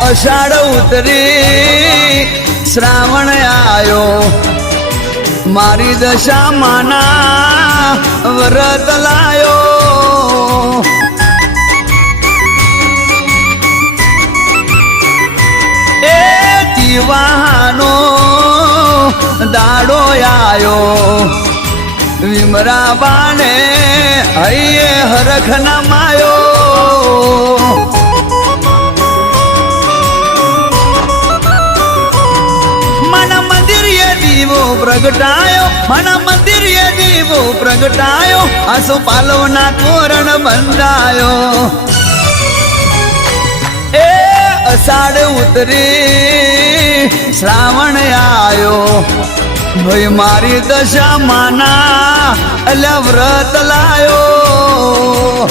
અષાઢ ઉતરી શ્રાવણ આયો મારી દશા માના વ્રત લાયો એ દીવાનો દાડો આયો વિમરા બાને હૈયે હરખ ના માયો માના મંદિરે દીવો પ્રગટાયો માના મંદિરે દીવો પ્રગટાયો આસો પાલવના તોરણ બંધાયો એ અષાઢ ઉતરી શ્રાવણ આયો ભાઈ મારી દશા માના અલ્યા વ્રત લાયો